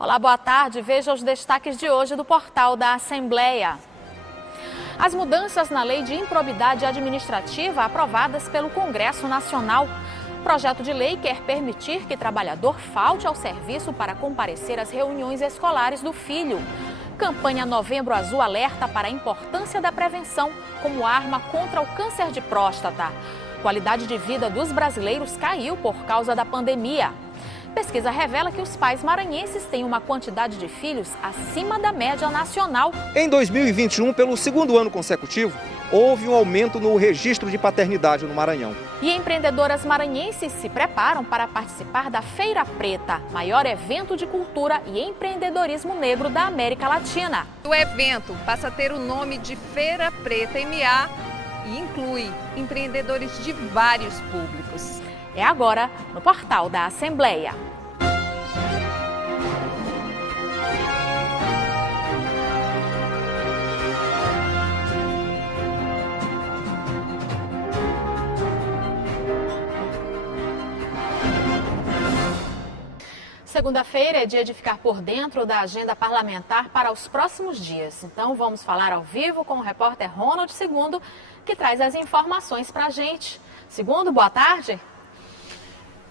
Olá, boa tarde. Veja os destaques de hoje do portal da Assembleia. As mudanças na lei de improbidade administrativa aprovadas pelo Congresso Nacional. O projeto de lei quer permitir que trabalhador falte ao serviço para comparecer às reuniões escolares do filho. Campanha Novembro Azul alerta para a importância da prevenção como arma contra o câncer de próstata. Qualidade de vida dos brasileiros caiu por causa da pandemia. Pesquisa revela que os pais maranhenses têm uma quantidade de filhos acima da média nacional. Em 2021, pelo segundo ano consecutivo, houve um aumento no registro de paternidade no Maranhão. E empreendedoras maranhenses se preparam para participar da Feira Preta, maior evento de cultura e empreendedorismo negro da América Latina. O evento passa a ter o nome de Feira Preta MA e inclui empreendedores de vários públicos. É agora no portal da Assembleia. Segunda-feira é dia de ficar por dentro da agenda parlamentar para os próximos dias. Então vamos falar ao vivo com o repórter Ronald II, que traz as informações para a gente. Segundo, boa tarde.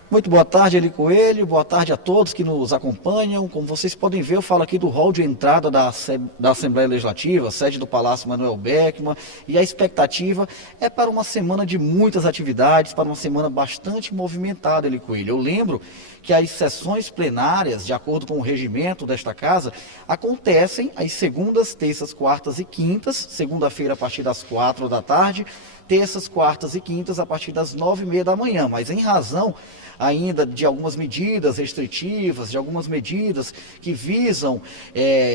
Muito boa tarde, Eli Coelho. Boa tarde a todos que nos acompanham. Como vocês podem ver, eu falo aqui do hall de entrada da Assembleia Legislativa, sede do Palácio Manuel Beckmann. E a expectativa é para uma semana de muitas atividades, para uma semana bastante movimentada, Eli Coelho. Eu lembro que as sessões plenárias, de acordo com o regimento desta casa, acontecem às segundas, terças, quartas e quintas. Segunda-feira a partir das 4 da tarde, terças, quartas e quintas a partir das 9h30 da manhã. Mas em razão ainda de algumas medidas restritivas, de algumas medidas que visam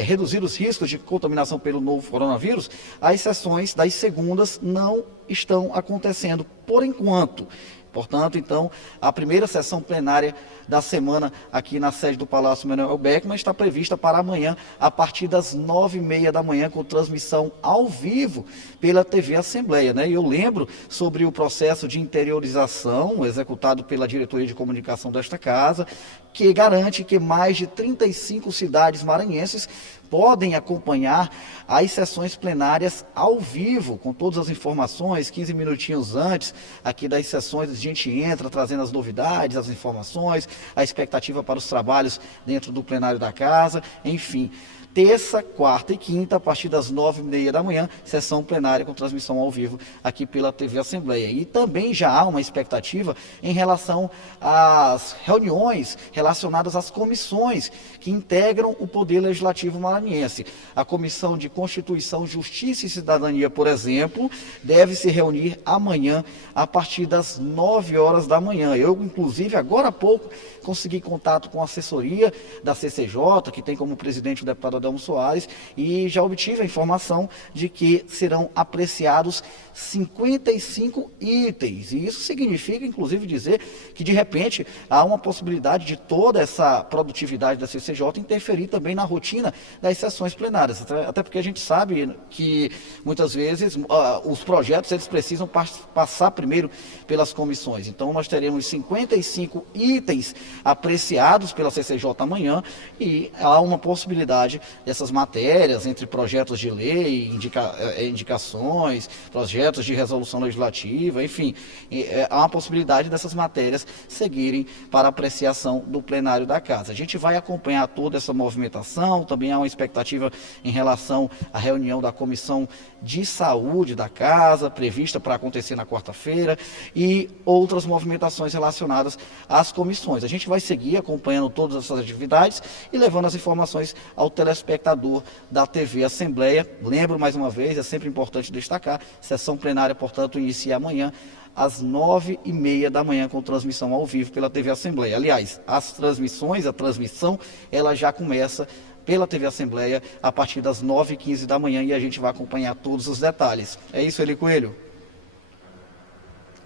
reduzir os riscos de contaminação pelo novo coronavírus, as sessões das segundas não estão acontecendo por enquanto. Portanto, então, a primeira sessão plenária da semana aqui na sede do Palácio Manuel Beckmann está prevista para amanhã, a partir das 9h30 da manhã, com transmissão ao vivo pela TV Assembleia, né? E eu lembro sobre o processo de interiorização executado pela diretoria de comunicação desta casa, que garante que mais de 35 cidades maranhenses podem acompanhar as sessões plenárias ao vivo, com todas as informações, 15 minutinhos antes aqui das sessões, a gente entra trazendo as novidades, as informações, a expectativa para os trabalhos dentro do plenário da casa, enfim. Terça, quarta e quinta, a partir das 9h30 da manhã, sessão plenária com transmissão ao vivo aqui pela TV Assembleia. E também já há uma expectativa em relação às reuniões relacionadas às comissões que integram o Poder Legislativo maranhense. A Comissão de Constituição, Justiça e Cidadania, por exemplo, deve se reunir amanhã a partir das 9h da manhã. Eu, inclusive, agora há pouco, consegui contato com a assessoria da CCJ, que tem como presidente o deputado Adão Soares, e já obtive a informação de que serão apreciados 55 itens. E isso significa, inclusive, dizer que, de repente, há uma possibilidade de toda essa produtividade da CCJ interferir também na rotina das sessões plenárias. Até porque a gente sabe que, muitas vezes, os projetos eles precisam passar primeiro pelas comissões. Então, nós teremos 55 itens apreciados pela CCJ amanhã e há uma possibilidade dessas matérias entre projetos de lei, indicações, projetos de resolução legislativa, enfim, há uma possibilidade dessas matérias seguirem para apreciação do plenário da casa. A gente vai acompanhar toda essa movimentação, também há uma expectativa em relação à reunião da Comissão de Saúde da casa, prevista para acontecer na quarta-feira, e outras movimentações relacionadas às comissões. A gente vai seguir acompanhando todas essas atividades e levando as informações ao telespectador da TV Assembleia. Lembro mais uma vez, é sempre importante destacar, sessão plenária, portanto, inicia amanhã às 9h30 da manhã com transmissão ao vivo pela TV Assembleia. Aliás, a transmissão, ela já começa pela TV Assembleia a partir das 9h15 da manhã e a gente vai acompanhar todos os detalhes. É isso, Eli Coelho.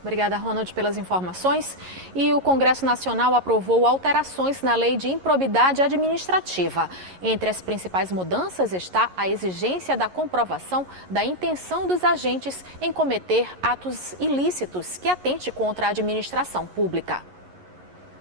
Obrigada, Ronald, pelas informações. E o Congresso Nacional aprovou alterações na Lei de Improbidade Administrativa. Entre as principais mudanças está a exigência da comprovação da intenção dos agentes em cometer atos ilícitos que atente contra a administração pública.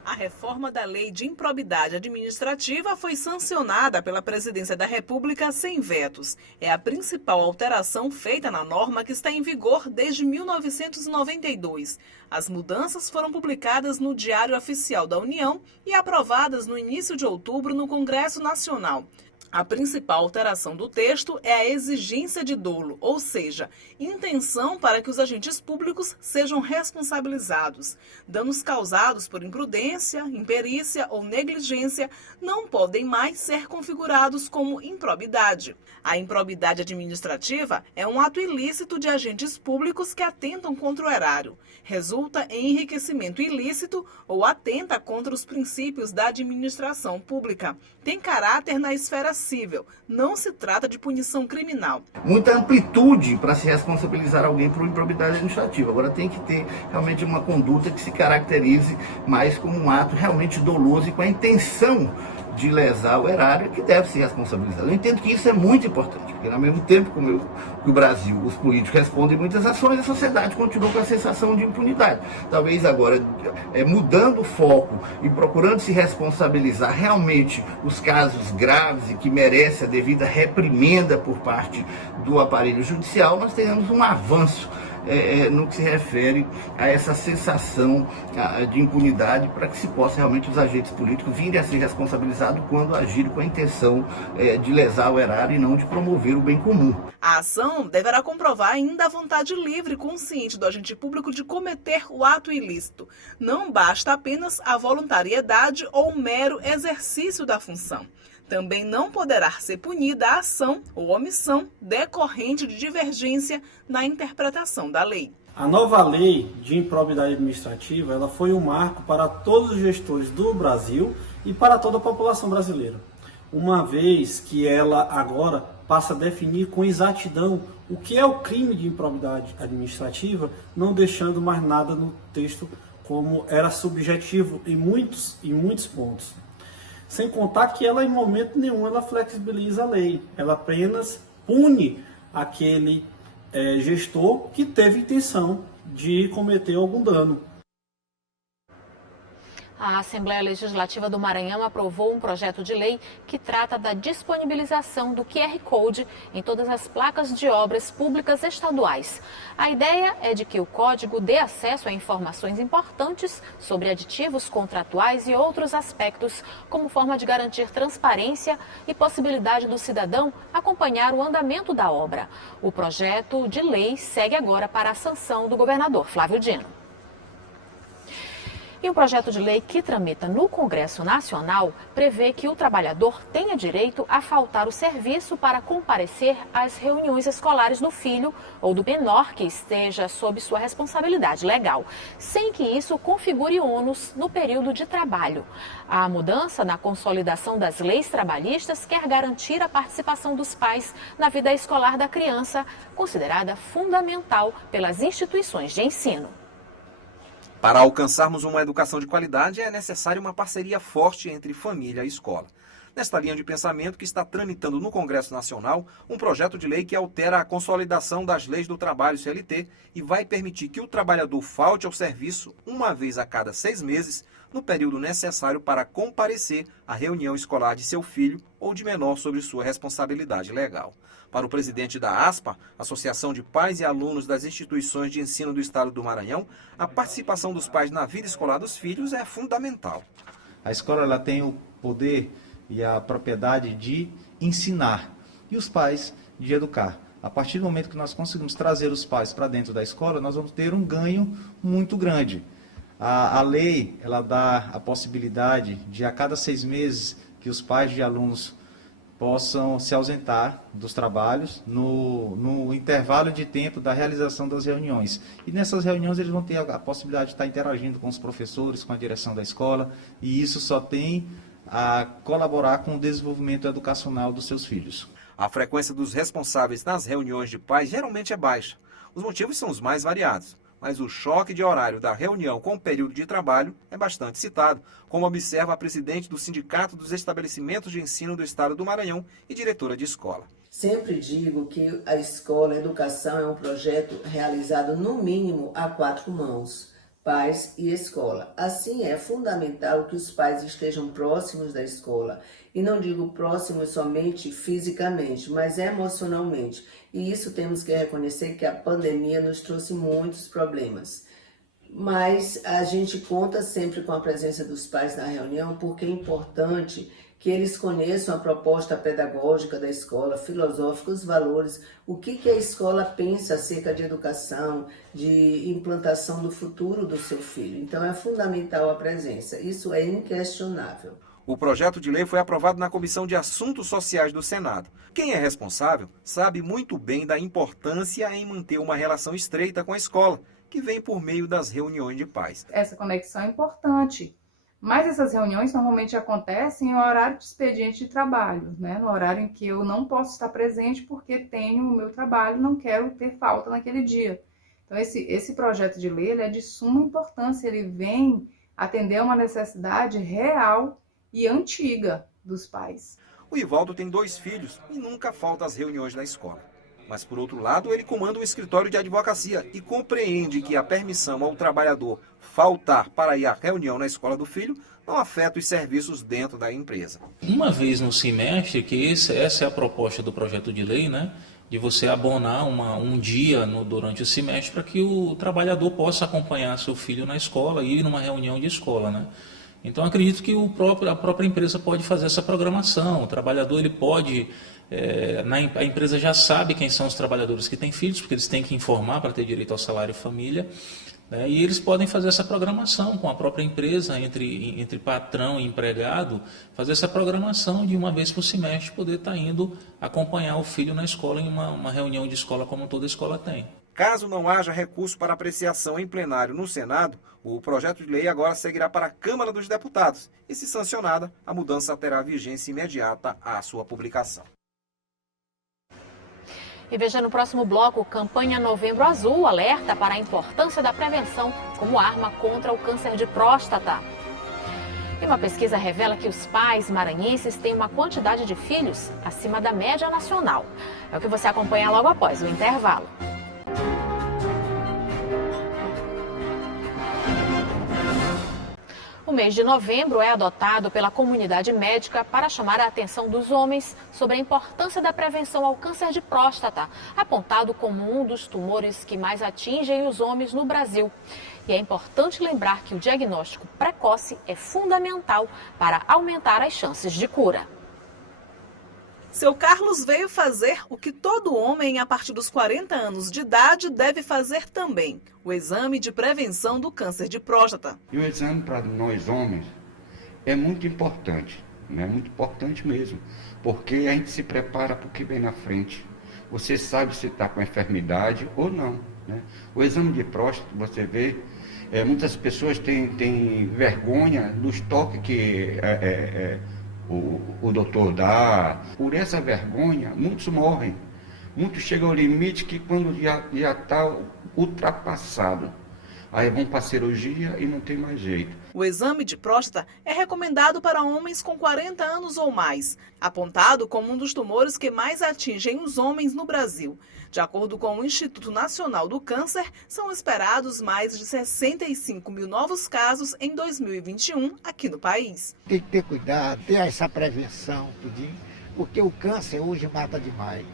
A reforma da Lei de Improbidade Administrativa foi sancionada pela Presidência da República sem vetos. É a principal alteração feita na norma que está em vigor desde 1992. As mudanças foram publicadas no Diário Oficial da União e aprovadas no início de outubro no Congresso Nacional. A principal alteração do texto é a exigência de dolo, ou seja, intenção para que os agentes públicos sejam responsabilizados. Danos causados por imprudência, imperícia ou negligência não podem mais ser configurados como improbidade. A improbidade administrativa é um ato ilícito de agentes públicos que atentam contra o erário, resulta em enriquecimento ilícito ou atenta contra os princípios da administração pública. Tem caráter na esfera civil, não se trata de punição criminal. Muita amplitude para se responsabilizar alguém por improbidade administrativa. Agora tem que ter realmente uma conduta que se caracterize mais como um ato realmente doloso e com a intenção de lesar o erário, que deve ser responsabilizado. Eu entendo que isso é muito importante, porque ao mesmo tempo que o Brasil, os políticos respondem muitas ações, a sociedade continua com a sensação de impunidade. Talvez agora, mudando o foco e procurando se responsabilizar realmente os casos graves e que merecem a devida reprimenda por parte do aparelho judicial, nós tenhamos um avanço no que se refere a essa sensação de impunidade, para que se possa realmente os agentes políticos virem a ser responsabilizados quando agirem com a intenção de lesar o erário e não de promover o bem comum. A ação deverá comprovar ainda a vontade livre e consciente do agente público de cometer o ato ilícito. Não basta apenas a voluntariedade ou o mero exercício da função. Também não poderá ser punida a ação ou omissão decorrente de divergência na interpretação da lei. A nova lei de improbidade administrativa ela foi um marco para todos os gestores do Brasil e para toda a população brasileira, uma vez que ela agora passa a definir com exatidão o que é o crime de improbidade administrativa, não deixando mais nada no texto como era subjetivo em muitos pontos. Sem contar que ela, em momento nenhum, ela flexibiliza a lei. Ela apenas pune aquele gestor que teve intenção de cometer algum dano. A Assembleia Legislativa do Maranhão aprovou um projeto de lei que trata da disponibilização do QR Code em todas as placas de obras públicas estaduais. A ideia é de que o código dê acesso a informações importantes sobre aditivos contratuais e outros aspectos, como forma de garantir transparência e possibilidade do cidadão acompanhar o andamento da obra. O projeto de lei segue agora para a sanção do governador Flávio Dino. E um projeto de lei que tramita no Congresso Nacional prevê que o trabalhador tenha direito a faltar o serviço para comparecer às reuniões escolares do filho ou do menor que esteja sob sua responsabilidade legal, sem que isso configure ônus no período de trabalho. A mudança na consolidação das leis trabalhistas quer garantir a participação dos pais na vida escolar da criança, considerada fundamental pelas instituições de ensino. Para alcançarmos uma educação de qualidade, é necessária uma parceria forte entre família e escola. Nesta linha de pensamento que está tramitando no Congresso Nacional um projeto de lei que altera a consolidação das leis do trabalho CLT e vai permitir que o trabalhador falte ao serviço uma vez a cada 6 meses, no período necessário para comparecer à reunião escolar de seu filho ou de menor sobre sua responsabilidade legal. Para o presidente da ASPA, Associação de Pais e Alunos das Instituições de Ensino do Estado do Maranhão, a participação dos pais na vida escolar dos filhos é fundamental. A escola ela tem o poder e a propriedade de ensinar e os pais de educar. A partir do momento que nós conseguimos trazer os pais para dentro da escola, nós vamos ter um ganho muito grande. A lei ela dá a possibilidade de a cada 6 meses que os pais de alunos possam se ausentar dos trabalhos no intervalo de tempo da realização das reuniões. E nessas reuniões eles vão ter a possibilidade de estar interagindo com os professores, com a direção da escola, e isso só tem a colaborar com o desenvolvimento educacional dos seus filhos. A frequência dos responsáveis nas reuniões de pais geralmente é baixa. Os motivos são os mais variados, mas o choque de horário da reunião com o período de trabalho é bastante citado, como observa a presidente do Sindicato dos Estabelecimentos de Ensino do Estado do Maranhão e diretora de escola. Sempre digo que a escola, a educação é um projeto realizado no mínimo a 4 mãos. pais e escola. Assim, é fundamental que os pais estejam próximos da escola. E não digo próximos somente fisicamente, mas emocionalmente. E isso temos que reconhecer que a pandemia nos trouxe muitos problemas. Mas a gente conta sempre com a presença dos pais na reunião, porque é importante que eles conheçam a proposta pedagógica da escola, filosóficos valores, o que a escola pensa acerca de educação, de implantação do futuro do seu filho. Então é fundamental a presença, isso é inquestionável. O projeto de lei foi aprovado na Comissão de Assuntos Sociais do Senado. Quem é responsável sabe muito bem da importância em manter uma relação estreita com a escola, que vem por meio das reuniões de pais. Essa conexão é importante, mas essas reuniões normalmente acontecem em horário de expediente de trabalho, né? No horário em que eu não posso estar presente porque tenho o meu trabalho, não quero ter falta naquele dia. Então esse projeto de lei ele é de suma importância, ele vem atender a uma necessidade real e antiga dos pais. O Ivaldo tem 2 filhos e nunca falta às reuniões da escola. Mas, por outro lado, ele comanda um escritório de advocacia e compreende que a permissão ao trabalhador faltar para ir à reunião na escola do filho não afeta os serviços dentro da empresa. Uma vez no semestre, que essa é a proposta do projeto de lei, né? De você abonar um dia durante o semestre para que o trabalhador possa acompanhar seu filho na escola e ir numa reunião de escola, né? Então, acredito que a própria empresa pode fazer essa programação. O trabalhador ele pode... a empresa já sabe quem são os trabalhadores que têm filhos, porque eles têm que informar para ter direito ao salário e família, né? E eles podem fazer essa programação com a própria empresa, entre patrão e empregado, fazer essa programação de uma vez por semestre, poder estar indo acompanhar o filho na escola em uma reunião de escola como toda escola tem. Caso não haja recurso para apreciação em plenário no Senado, o projeto de lei agora seguirá para a Câmara dos Deputados e, se sancionada, a mudança terá vigência imediata à sua publicação. E veja no próximo bloco, campanha Novembro Azul alerta para a importância da prevenção como arma contra o câncer de próstata. E uma pesquisa revela que os pais maranhenses têm uma quantidade de filhos acima da média nacional. É o que você acompanha logo após o intervalo. O mês de novembro é adotado pela comunidade médica para chamar a atenção dos homens sobre a importância da prevenção ao câncer de próstata, apontado como um dos tumores que mais atingem os homens no Brasil. E é importante lembrar que o diagnóstico precoce é fundamental para aumentar as chances de cura. Seu Carlos veio fazer o que todo homem a partir dos 40 anos de idade deve fazer também, o exame de prevenção do câncer de próstata. E o exame para nós homens é muito importante, né? Muito importante mesmo, porque a gente se prepara para o que vem na frente. Você sabe se está com enfermidade ou não, né? O exame de próstata, você vê, muitas pessoas têm vergonha dos toques que o doutor dá. Por essa vergonha, muitos morrem. Muitos chegam ao limite que quando já está ultrapassado, aí vão para a cirurgia e não tem mais jeito. O exame de próstata é recomendado para homens com 40 anos ou mais, apontado como um dos tumores que mais atingem os homens no Brasil. De acordo com o Instituto Nacional do Câncer, são esperados mais de 65 mil novos casos em 2021 aqui no país. Tem que ter cuidado, ter essa prevenção, tudinho, porque o câncer hoje mata demais.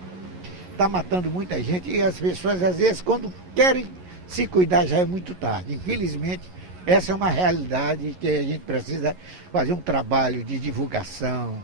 Está matando muita gente e as pessoas, às vezes, quando querem se cuidar, já é muito tarde. Infelizmente, essa é uma realidade que a gente precisa fazer um trabalho de divulgação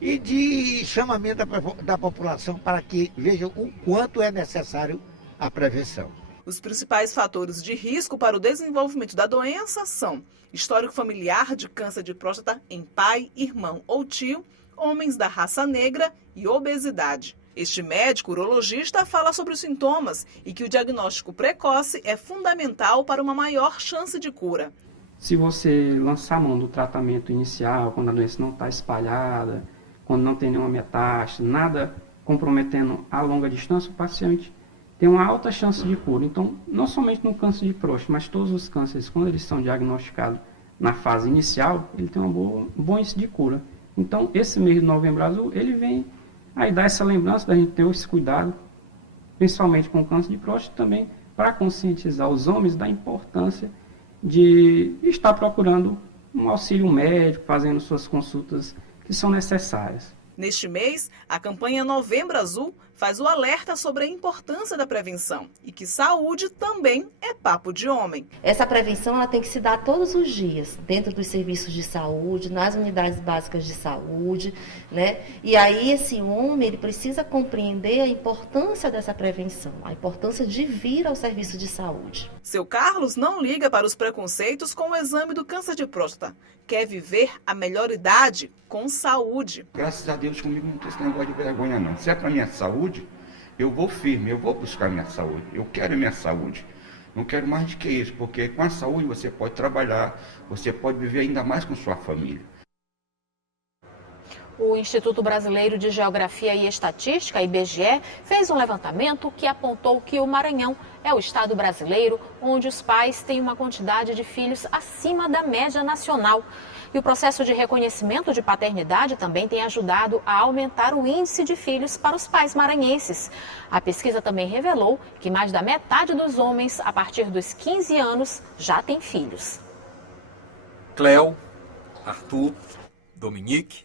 e de chamamento da população para que vejam o quanto é necessário a prevenção. Os principais fatores de risco para o desenvolvimento da doença são histórico familiar de câncer de próstata em pai, irmão ou tio, homens da raça negra e obesidade. Este médico urologista fala sobre os sintomas e que o diagnóstico precoce é fundamental para uma maior chance de cura. Se você lançar a mão do tratamento inicial, quando a doença não está espalhada, quando não tem nenhuma metástase, nada comprometendo a longa distância, o paciente tem uma alta chance de cura. Então, não somente no câncer de próstata, mas todos os cânceres, quando eles são diagnosticados na fase inicial, ele tem um bom índice de cura. Então, esse mês de Novembro Azul, ele vem aí dá essa lembrança da gente ter esse cuidado, principalmente com o câncer de próstata, também para conscientizar os homens da importância de estar procurando um auxílio médico, fazendo suas consultas que são necessárias. Neste mês, a campanha Novembro Azul faz o alerta sobre a importância da prevenção e que saúde também é papo de homem. Essa prevenção ela tem que se dar todos os dias, dentro dos serviços de saúde, nas unidades básicas de saúde, né? E aí esse homem ele precisa compreender a importância dessa prevenção, a importância de vir ao serviço de saúde. Seu Carlos não liga para os preconceitos com o exame do câncer de próstata. Quer viver a melhor idade com saúde. Graças a Deus comigo não tem esse negócio de vergonha não. Se é para minha saúde, eu vou firme, eu vou buscar minha saúde. Eu quero minha saúde. Não quero mais do que isso, porque com a saúde você pode trabalhar, você pode viver ainda mais com sua família. O Instituto Brasileiro de Geografia e Estatística, IBGE, fez um levantamento que apontou que o Maranhão é o estado brasileiro onde os pais têm uma quantidade de filhos acima da média nacional. E o processo de reconhecimento de paternidade também tem ajudado a aumentar o índice de filhos para os pais maranhenses. A pesquisa também revelou que mais da metade dos homens, a partir dos 15 anos, já tem filhos. Cléo, Arthur, Dominique,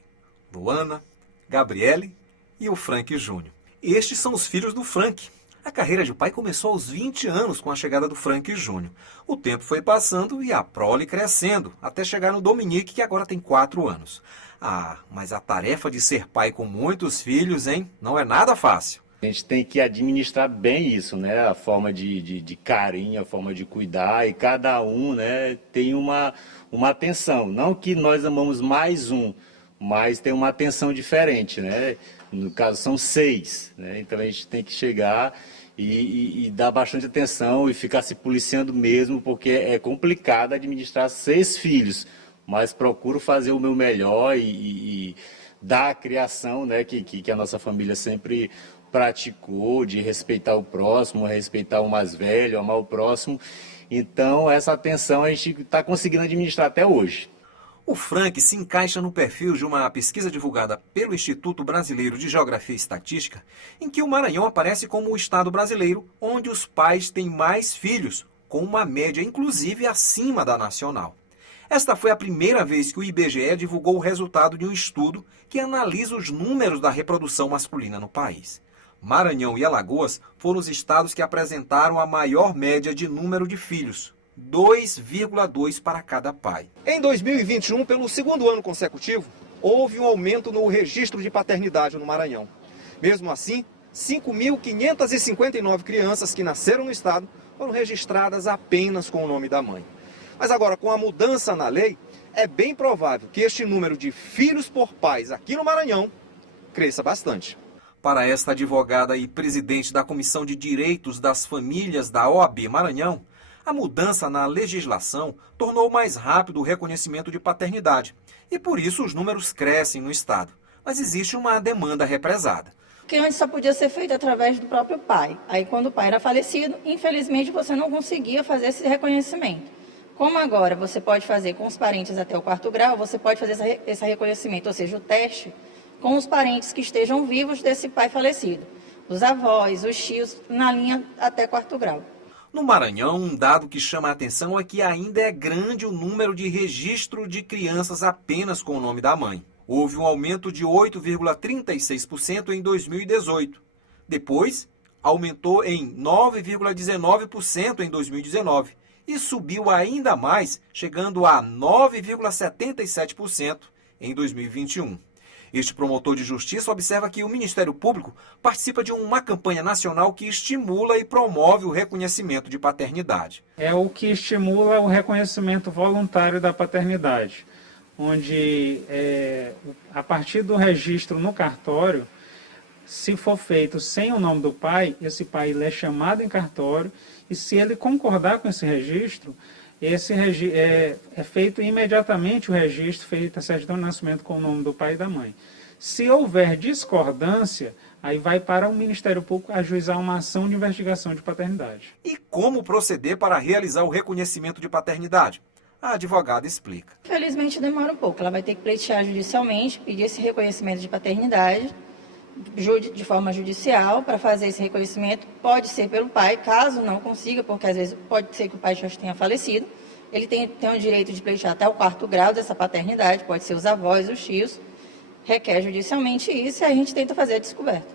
Luana, Gabriele e o Frank Júnior. Estes são os filhos do Frank. A carreira de pai começou aos 20 anos com a chegada do Frank Júnior. O tempo foi passando e a prole crescendo, até chegar no Dominique, que agora tem 4 anos. Ah, mas a tarefa de ser pai com muitos filhos, hein? Não é nada fácil. A gente tem que administrar bem isso, né? A forma de carinho, a forma de cuidar, e cada um, né, tem uma atenção. Não que nós amamos mais um, mas tem uma atenção diferente, né? No caso são 6, né? Então a gente tem que chegar e dar bastante atenção e ficar se policiando mesmo, porque é complicado administrar 6 filhos, mas procuro fazer o meu melhor e dar a criação, né, que a nossa família sempre praticou, de respeitar o próximo, respeitar o mais velho, amar o próximo. Então essa atenção a gente está conseguindo administrar até hoje. O Frank se encaixa no perfil de uma pesquisa divulgada pelo Instituto Brasileiro de Geografia e Estatística, em que o Maranhão aparece como o estado brasileiro onde os pais têm mais filhos, com uma média inclusive acima da nacional. Esta foi a primeira vez que o IBGE divulgou o resultado de um estudo que analisa os números da reprodução masculina no país. Maranhão e Alagoas foram os estados que apresentaram a maior média de número de filhos, 2,2 para cada pai. Em 2021, pelo segundo ano consecutivo, houve um aumento no registro de paternidade no Maranhão. Mesmo assim, 5.559 crianças que nasceram no estado foram registradas apenas com o nome da mãe. Mas agora, com a mudança na lei, é bem provável que este número de filhos por pais aqui no Maranhão cresça bastante. Para esta advogada e presidente da Comissão de Direitos das Famílias da OAB Maranhão, a mudança na legislação tornou mais rápido o reconhecimento de paternidade e por isso os números crescem no estado. Mas existe uma demanda represada. Que antes só podia ser feito através do próprio pai. Aí quando o pai era falecido, infelizmente você não conseguia fazer esse reconhecimento. Como agora você pode fazer com os parentes até o 4º grau, você pode fazer esse reconhecimento, ou seja, o teste, com os parentes que estejam vivos desse pai falecido. Os avós, os tios, na linha até 4º grau. No Maranhão, um dado que chama a atenção é que ainda é grande o número de registro de crianças apenas com o nome da mãe. Houve um aumento de 8,36% em 2018. Depois, aumentou em 9,19% em 2019 e subiu ainda mais, chegando a 9,77% em 2021. Este promotor de justiça observa que o Ministério Público participa de uma campanha nacional que estimula e promove o reconhecimento de paternidade. É o que estimula o reconhecimento voluntário da paternidade, onde a partir do registro no cartório, se for feito sem o nome do pai, esse pai ele é chamado em cartório e se ele concordar com esse registro, é feito imediatamente o registro, feito a certidão de nascimento com o nome do pai e da mãe. Se houver discordância, aí vai para o Ministério Público ajuizar uma ação de investigação de paternidade. E como proceder para realizar o reconhecimento de paternidade? A advogada explica. Infelizmente demora um pouco, ela vai ter que pleitear judicialmente, pedir esse reconhecimento de paternidade de forma judicial. Para fazer esse reconhecimento pode ser pelo pai, caso não consiga, porque às vezes pode ser que o pai já tenha falecido, ele tem o direito de pleitear até o 4º grau dessa paternidade, pode ser os avós, os tios, requer judicialmente isso e a gente tenta fazer a descoberta.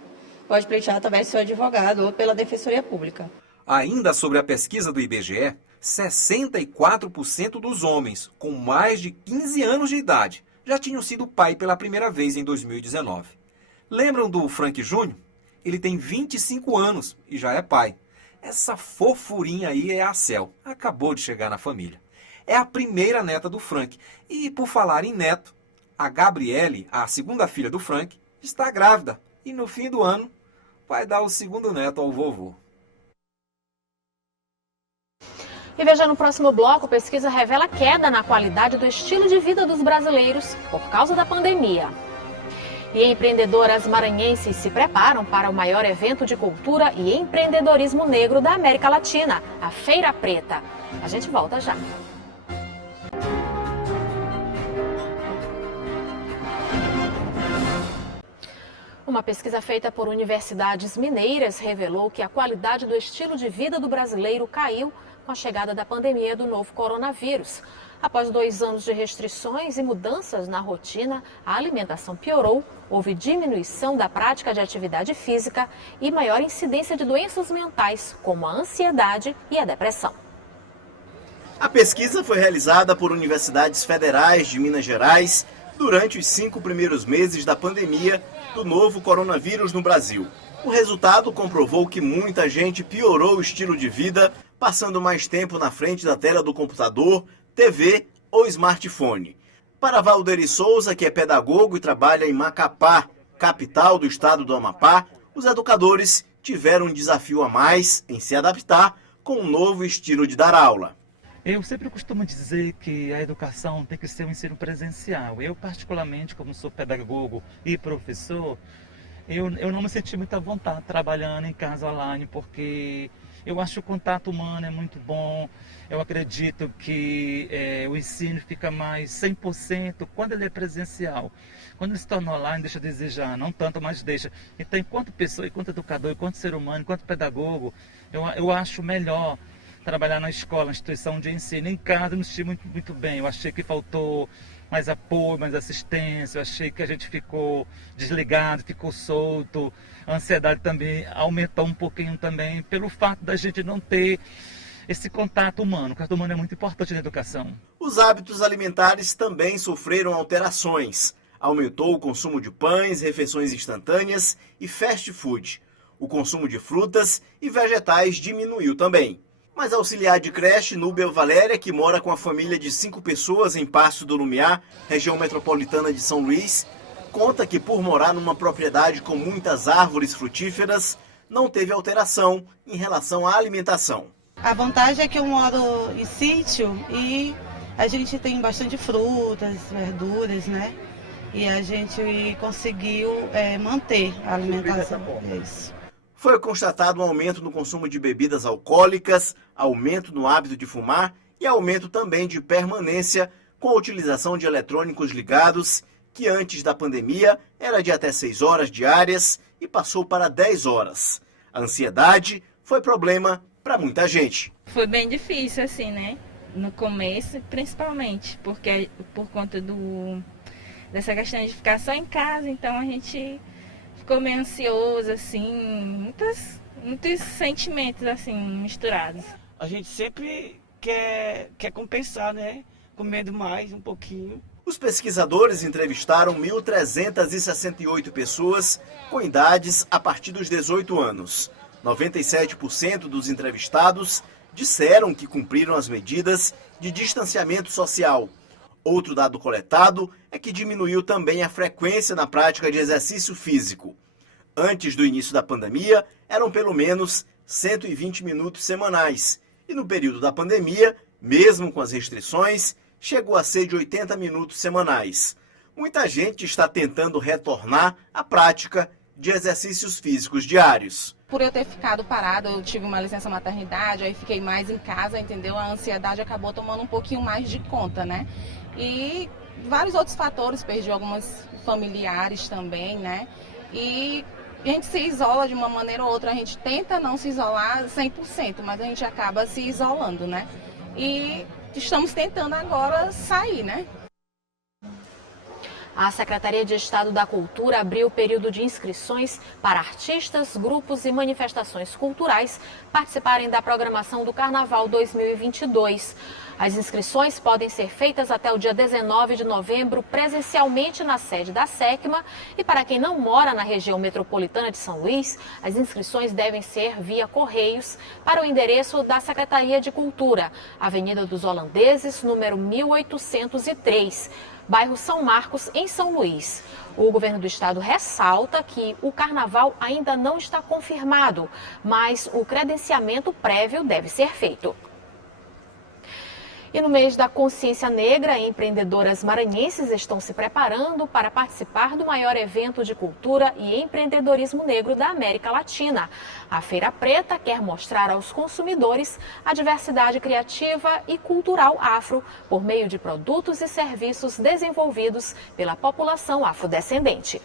Pode pleitear através do seu advogado ou pela Defensoria Pública. Ainda sobre a pesquisa do IBGE, 64% dos homens com mais de 15 anos de idade já tinham sido pai pela primeira vez em 2019. Lembram do Frank Júnior? Ele tem 25 anos e já é pai. Essa fofurinha aí é a Cel, acabou de chegar na família. É a primeira neta do Frank. E por falar em neto, a Gabriele, a segunda filha do Frank, está grávida e no fim do ano vai dar o segundo neto ao vovô. E veja no próximo bloco, pesquisa revela queda na qualidade do estilo de vida dos brasileiros por causa da pandemia. E empreendedoras maranhenses se preparam para o maior evento de cultura e empreendedorismo negro da América Latina, a Feira Preta. A gente volta já. Uma pesquisa feita por universidades mineiras revelou que a qualidade do estilo de vida do brasileiro caiu com a chegada da pandemia do novo coronavírus. Após 2 anos de restrições e mudanças na rotina, a alimentação piorou, houve diminuição da prática de atividade física e maior incidência de doenças mentais, como a ansiedade e a depressão. A pesquisa foi realizada por universidades federais de Minas Gerais durante os 5 primeiros meses da pandemia do novo coronavírus no Brasil. O resultado comprovou que muita gente piorou o estilo de vida, passando mais tempo na frente da tela do computador, TV ou smartphone. Para Valderi Souza, que é pedagogo e trabalha em Macapá, capital do estado do Amapá, os educadores tiveram um desafio a mais em se adaptar com um novo estilo de dar aula. Eu sempre costumo dizer que a educação tem que ser um ensino presencial. Eu, particularmente, como sou pedagogo e professor, eu não me senti muito à vontade trabalhando em casa online, porque eu acho que o contato humano é muito bom. Eu acredito que o ensino fica mais 100% quando ele é presencial. Quando ele se torna online, deixa a desejar, não tanto, mas deixa. Então, enquanto pessoa, enquanto educador, enquanto ser humano, enquanto pedagogo, eu acho melhor trabalhar na escola, na instituição de ensino. Em casa eu me senti muito bem. Eu achei que faltou mais apoio, mais assistência. Eu achei que a gente ficou desligado, ficou solto. A ansiedade também aumentou um pouquinho também, pelo fato da gente não ter esse contato humano. O contato humano é muito importante na educação. Os hábitos alimentares também sofreram alterações. Aumentou o consumo de pães, refeições instantâneas e fast food. O consumo de frutas e vegetais diminuiu também. Mas a auxiliar de creche, Núbia Valéria, que mora com a família de 5 pessoas em Paço do Lumiar, região metropolitana de São Luís, conta que por morar numa propriedade com muitas árvores frutíferas, não teve alteração em relação à alimentação. A vantagem é que eu moro em sítio e a gente tem bastante frutas, verduras, né? E a gente conseguiu manter a alimentação. É isso. Foi constatado um aumento no consumo de bebidas alcoólicas, aumento no hábito de fumar e aumento também de permanência com a utilização de eletrônicos ligados, que antes da pandemia era de até 6 horas diárias e passou para 10 horas. A ansiedade foi problema para muita gente. Foi bem difícil assim, né? No começo, principalmente, porque por conta dessa questão de ficar só em casa, então a gente ficou meio ansioso, assim, muitos sentimentos assim misturados. A gente sempre quer compensar, né? Comendo mais um pouquinho. Os pesquisadores entrevistaram 1.368 pessoas com idades a partir dos 18 anos. 97% dos entrevistados disseram que cumpriram as medidas de distanciamento social. Outro dado coletado é que diminuiu também a frequência na prática de exercício físico. Antes do início da pandemia, eram pelo menos 120 minutos semanais. E no período da pandemia, mesmo com as restrições, chegou a ser de 80 minutos semanais. Muita gente está tentando retornar à prática de exercícios físicos diários. Por eu ter ficado parada, eu tive uma licença maternidade, aí fiquei mais em casa, entendeu? A ansiedade acabou tomando um pouquinho mais de conta, né? E vários outros fatores, perdi algumas familiares também, né? E a gente se isola de uma maneira ou outra, a gente tenta não se isolar 100%, mas a gente acaba se isolando, né? E estamos tentando agora sair, né? A Secretaria de Estado da Cultura abriu o período de inscrições para artistas, grupos e manifestações culturais participarem da programação do Carnaval 2022. As inscrições podem ser feitas até o dia 19 de novembro presencialmente na sede da SECMA e para quem não mora na região metropolitana de São Luís, as inscrições devem ser via Correios para o endereço da Secretaria de Cultura, Avenida dos Holandeses, número 1803. Bairro São Marcos, em São Luís. O governo do estado ressalta que o carnaval ainda não está confirmado, mas o credenciamento prévio deve ser feito. E no mês da consciência negra, empreendedoras maranhenses estão se preparando para participar do maior evento de cultura e empreendedorismo negro da América Latina. A Feira Preta quer mostrar aos consumidores a diversidade criativa e cultural afro por meio de produtos e serviços desenvolvidos pela população afrodescendente.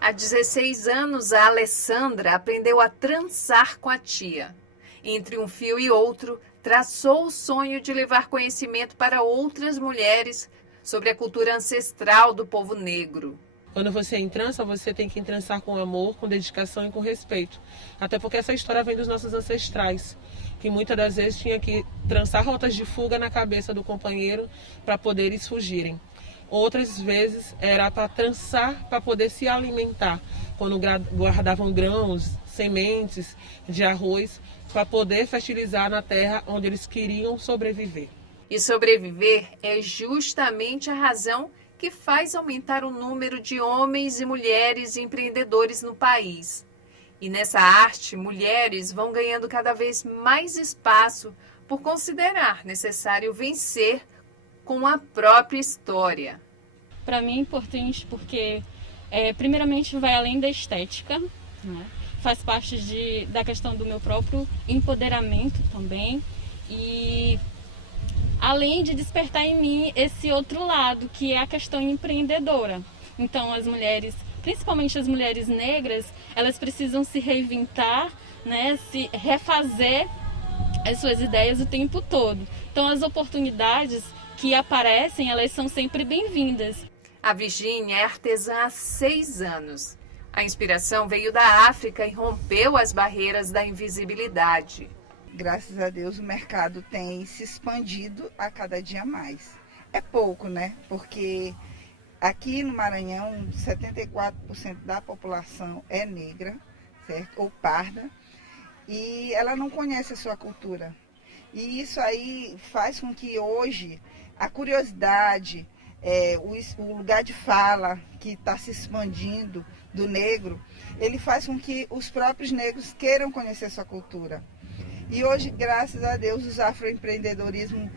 Há 16 anos, a Alessandra aprendeu a trançar com a tia. Entre um fio e outro, traçou o sonho de levar conhecimento para outras mulheres sobre a cultura ancestral do povo negro. Quando você entrança, você tem que entrançar com amor, com dedicação e com respeito. Até porque essa história vem dos nossos ancestrais, que muitas das vezes tinha que trançar rotas de fuga na cabeça do companheiro para poder eles fugirem. Outras vezes era para trançar para poder se alimentar, quando guardavam grãos, sementes de arroz, para poder fertilizar na terra onde eles queriam sobreviver. E sobreviver é justamente a razão que faz aumentar o número de homens e mulheres empreendedores no país. E nessa arte, mulheres vão ganhando cada vez mais espaço por considerar necessário vencer com a própria história. Para mim é importante porque, primeiramente, vai além da estética, né? Faz parte da questão do meu próprio empoderamento também e além de despertar em mim esse outro lado, que é a questão empreendedora. Então as mulheres, principalmente as mulheres negras, elas precisam se reinventar, né, se refazer as suas ideias o tempo todo. Então as oportunidades que aparecem, elas são sempre bem-vindas. A Virgínia é artesã há 6 anos. A inspiração veio da África e rompeu as barreiras da invisibilidade. Graças a Deus o mercado tem se expandido a cada dia mais. É pouco, né? Porque aqui no Maranhão, 74% da população é negra, certo? Ou parda, e ela não conhece a sua cultura. E isso aí faz com que hoje a curiosidade, o lugar de fala que está se expandindo do negro, ele faz com que os próprios negros queiram conhecer sua cultura. E hoje, graças a Deus, os afroempreendedorismo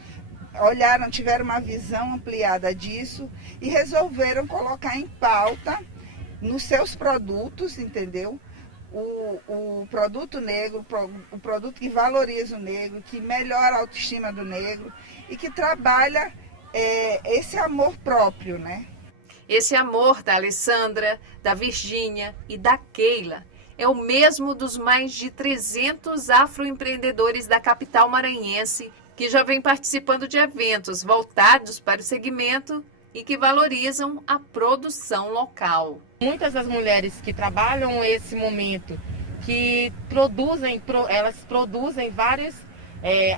tiveram uma visão ampliada disso e resolveram colocar em pauta nos seus produtos, entendeu? O produto negro, o produto que valoriza o negro, que melhora a autoestima do negro e que trabalha esse amor próprio, né? Esse amor da Alessandra, da Virgínia e da Keila é o mesmo dos mais de 300 afroempreendedores da capital maranhense que já vem participando de eventos voltados para o segmento e que valorizam a produção local. Muitas das mulheres que trabalham esse momento, que elas produzem vários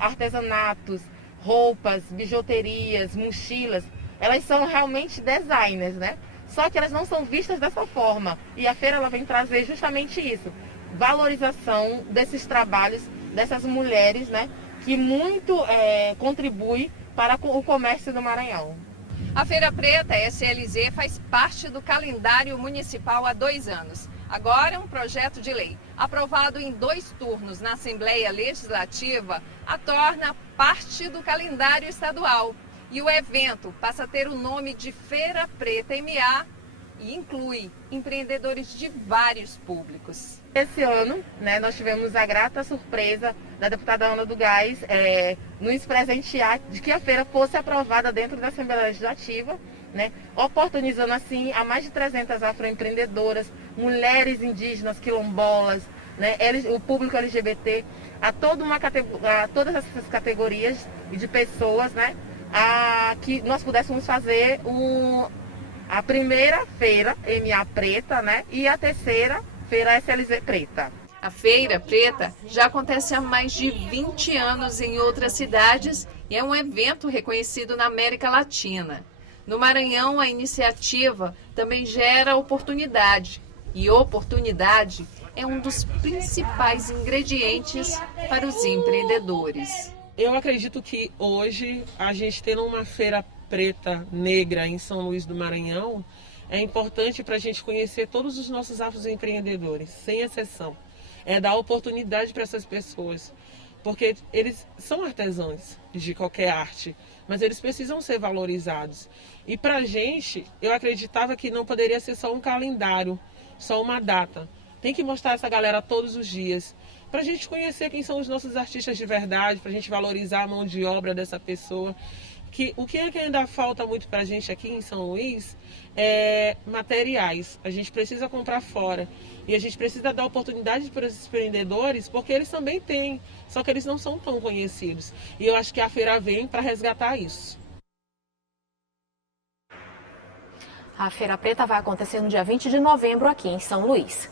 artesanatos, roupas, bijuterias, mochilas, elas são realmente designers, né? Só que elas não são vistas dessa forma. E a feira ela vem trazer justamente isso. Valorização desses trabalhos, dessas mulheres, né? Que muito contribui para o comércio do Maranhão. A Feira Preta, SLZ, faz parte do calendário municipal há 2 anos. Agora, um projeto de lei, aprovado em 2 turnos na Assembleia Legislativa, a torna parte do calendário estadual. E o evento passa a ter o nome de Feira Preta MA e inclui empreendedores de vários públicos. Esse ano, né, nós tivemos a grata surpresa da deputada Ana do Gás nos presentear de que a feira fosse aprovada dentro da Assembleia Legislativa, né, oportunizando assim a mais de 300 afroempreendedoras, mulheres indígenas, quilombolas, né, o público LGBT, a todas essas categorias e de pessoas, né, que nós pudéssemos fazer a primeira feira MA Preta, né, e a terceira feira SLZ Preta. A Feira Preta já acontece há mais de 20 anos em outras cidades e é um evento reconhecido na América Latina. No Maranhão, a iniciativa também gera oportunidade, e oportunidade é um dos principais ingredientes para os empreendedores. Eu acredito que hoje, a gente tendo uma feira preta negra em São Luís do Maranhão, é importante para a gente conhecer todos os nossos afroempreendedores, sem exceção. É dar oportunidade para essas pessoas, porque eles são artesãos de qualquer arte, mas eles precisam ser valorizados. E para a gente, eu acreditava que não poderia ser só um calendário, só uma data. Tem que mostrar essa galera todos os dias, para a gente conhecer quem são os nossos artistas de verdade, para a gente valorizar a mão de obra dessa pessoa. O que ainda falta muito para a gente aqui em São Luís é materiais. A gente precisa comprar fora. E a gente precisa dar oportunidade para esses empreendedores, porque eles também têm, só que eles não são tão conhecidos. E eu acho que a feira vem para resgatar isso. A Feira Preta vai acontecer no dia 20 de novembro aqui em São Luís.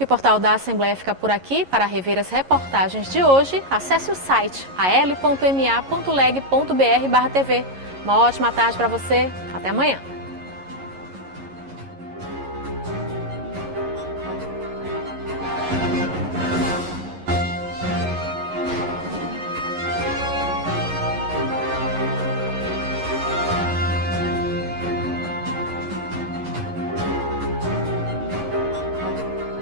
O Portal da Assembleia fica por aqui. Para rever as reportagens de hoje, acesse o site al.ma.leg.br/tv. Uma ótima tarde para você. Até amanhã.